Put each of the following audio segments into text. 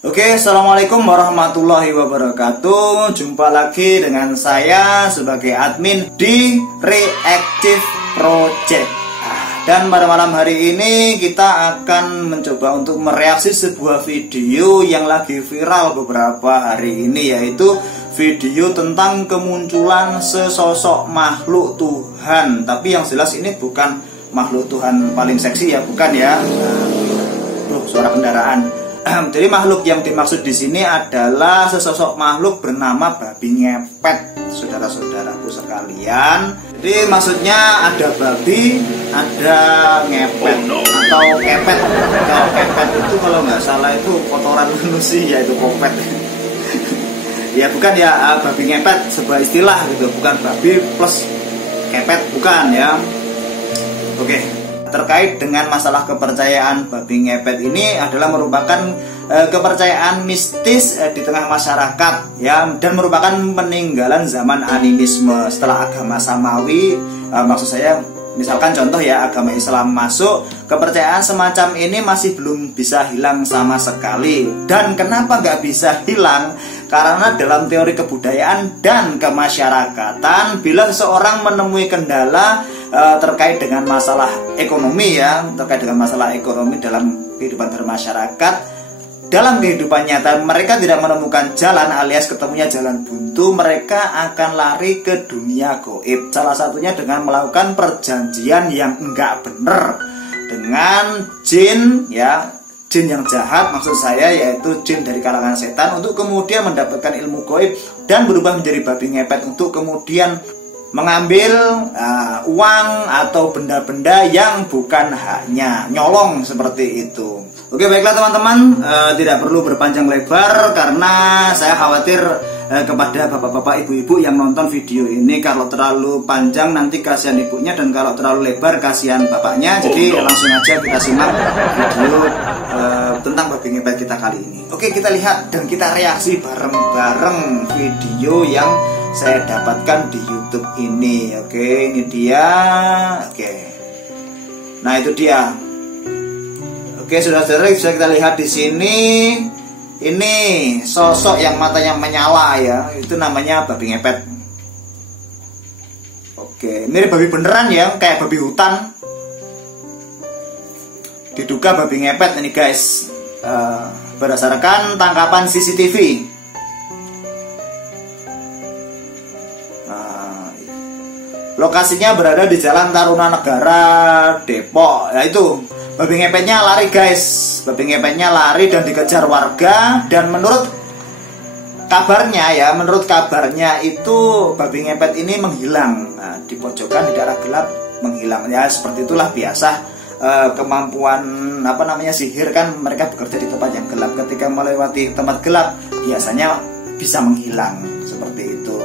Oke, assalamualaikum warahmatullahi wabarakatuh. Jumpa lagi dengan saya sebagai admin di Reactive Project. Dan pada malam hari ini kita akan mencoba untuk mereaksi sebuah video yang lagi viral beberapa hari ini, yaitu video tentang kemunculan sesosok makhluk Tuhan. Tapi yang jelas ini bukan makhluk Tuhan paling seksi ya, bukan ya. Suara kendaraan. Jadi makhluk yang dimaksud di sini adalah sesosok makhluk bernama babi ngepet, saudara-saudaraku sekalian. Jadi maksudnya ada babi, ada ngepet atau kepet. Kalau kepet itu kalau nggak salah itu kotoran manusia, itu kopet. Ya bukan ya, babi ngepet sebuah istilah gitu, bukan babi plus kepet, bukan ya. Oke. Terkait dengan masalah kepercayaan babi ngepet ini adalah merupakan kepercayaan mistis di tengah masyarakat ya, dan merupakan peninggalan zaman animisme setelah agama samawi. Maksud saya misalkan contoh ya, agama Islam masuk, kepercayaan semacam ini masih belum bisa hilang sama sekali. Dan kenapa nggak bisa hilang? Karena dalam teori kebudayaan dan kemasyarakatan, bila seseorang menemui kendala terkait dengan masalah ekonomi ya, terkait dengan masalah ekonomi dalam kehidupan bermasyarakat, dalam kehidupan nyata mereka tidak menemukan jalan alias ketemunya jalan buntu, mereka akan lari ke dunia gaib. Salah satunya dengan melakukan perjanjian yang enggak benar dengan jin ya, jin yang jahat maksud saya, yaitu jin dari kalangan setan, untuk kemudian mendapatkan ilmu gaib dan berubah menjadi babi ngepet untuk kemudian mengambil uang atau benda-benda yang bukan haknya, nyolong seperti itu. Oke, baiklah teman-teman, tidak perlu berpanjang lebar karena saya khawatir kepada bapak-bapak, ibu-ibu yang nonton video ini, kalau terlalu panjang nanti kasihan ibunya, dan kalau terlalu lebar kasihan bapaknya. Jadi langsung aja kita simak video tentang babi ngepet kita kali ini. Oke, kita lihat dan kita reaksi bareng-bareng video yang saya dapatkan di YouTube ini. Oke, ini dia. Oke. Nah, itu dia. Oke, saudara-saudara, bisa kita lihat di sini. Ini sosok yang matanya menyala ya. Itu namanya babi ngepet. Oke, mirip babi beneran ya, kayak babi hutan. Diduga babi ngepet ini, guys. Berdasarkan tangkapan CCTV. Lokasinya berada di Jalan Tarunanegara, Depok. Ya itu, babi ngepetnya lari, guys. Babi ngepetnya lari dan dikejar warga. Dan menurut kabarnya itu babi ngepet ini menghilang. Nah, di pojokan di daerah gelap menghilang. Ya seperti itulah biasa kemampuan sihir kan, mereka bekerja di tempat yang gelap. Ketika melewati tempat gelap biasanya bisa menghilang seperti itu.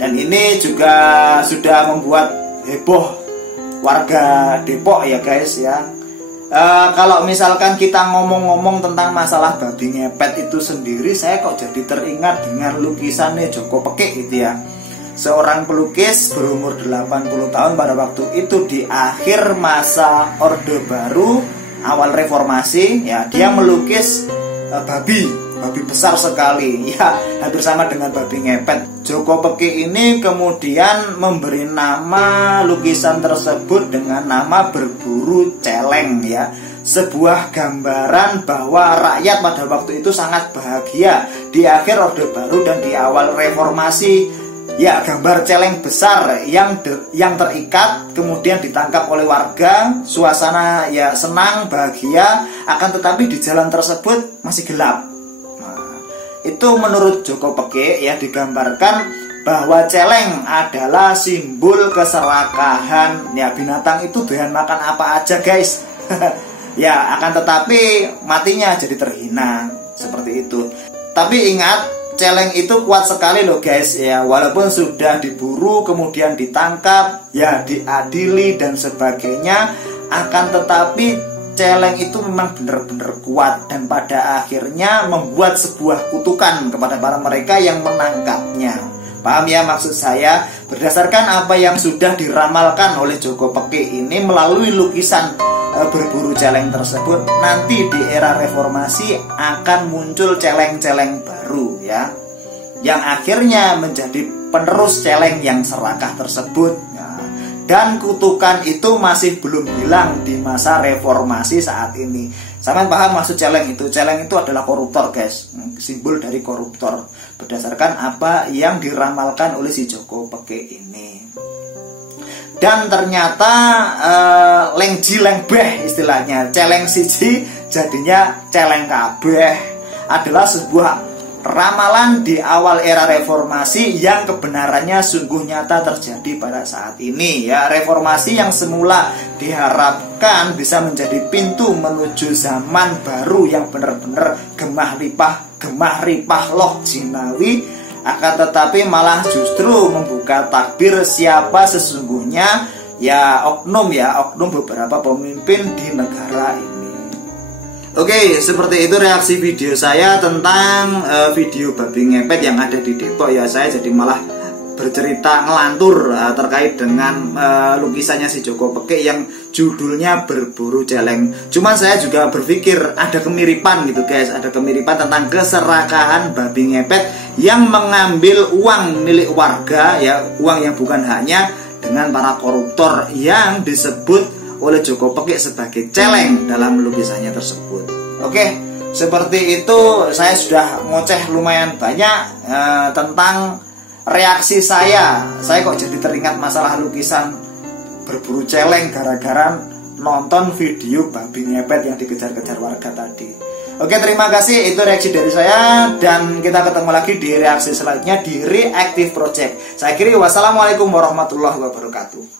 Dan ini juga sudah membuat heboh warga Depok ya, guys ya. Kalau misalkan kita ngomong-ngomong tentang masalah babi ngepet itu sendiri, saya kok jadi teringat dengan lukisannya Joko Pekik gitu ya. Seorang pelukis berumur 80 tahun pada waktu itu di akhir masa Orde Baru, awal reformasi ya, dia melukis babi besar sekali ya, hampir sama dengan babi ngepet. Joko Pekik ini kemudian memberi nama lukisan tersebut dengan nama berburu celeng ya, sebuah gambaran bahwa rakyat pada waktu itu sangat bahagia di akhir Orde Baru dan di awal reformasi ya. Gambar celeng besar yang terikat kemudian ditangkap oleh warga, suasana ya senang, bahagia, akan tetapi di jalan tersebut masih gelap. Itu menurut Joko Pekik ya, digambarkan bahwa celeng adalah simbol keserakahan ya. Binatang itu doyan makan apa aja, guys. Ya, akan tetapi matinya jadi terhina seperti itu. Tapi ingat, celeng itu kuat sekali loh, guys ya. Walaupun sudah diburu kemudian ditangkap ya, diadili dan sebagainya, akan tetapi celeng itu memang benar-benar kuat dan pada akhirnya membuat sebuah kutukan kepada para mereka yang menangkapnya. Paham ya maksud saya? Berdasarkan apa yang sudah diramalkan oleh Joko Pekik ini melalui lukisan berburu celeng tersebut, nanti di era reformasi akan muncul celeng-celeng baru ya, yang akhirnya menjadi penerus celeng yang serakah tersebut ya. Dan kutukan itu masih belum hilang di masa reformasi saat ini. Sampean paham maksud celeng itu? Celeng itu adalah koruptor guys, simbol dari koruptor, berdasarkan apa yang diramalkan oleh si Joko Peke ini. Dan ternyata lengji lengbeh istilahnya, celeng siji jadinya celeng kabeh, adalah sebuah ramalan di awal era reformasi yang kebenarannya sungguh nyata terjadi pada saat ini ya. Reformasi yang semula diharapkan bisa menjadi pintu menuju zaman baru yang benar-benar gemah ripah loh jinawi, akan tetapi malah justru membuka takbir siapa sesungguhnya ya oknum beberapa pemimpin di negara ini. Oke, seperti itu reaksi video saya tentang video babi ngepet yang ada di Depok ya. Saya jadi malah bercerita ngelantur terkait dengan lukisannya si Joko Peke yang judulnya Berburu Celeng. Cuman saya juga berpikir ada kemiripan gitu guys, ada kemiripan tentang keserakahan babi ngepet yang mengambil uang milik warga ya, uang yang bukan haknya, dengan para koruptor yang disebut oleh Joko Peke sebagai celeng dalam lukisannya tersebut. Oke, seperti itu saya sudah ngoceh lumayan banyak tentang reaksi saya. Saya kok jadi teringat masalah lukisan berburu celeng gara-gara nonton video babi ngepet yang dikejar-kejar warga tadi. Oke, terima kasih, itu reaksi dari saya, dan kita ketemu lagi di reaksi selanjutnya di Reactive Project. Saya akhiri, wassalamualaikum warahmatullahi wabarakatuh.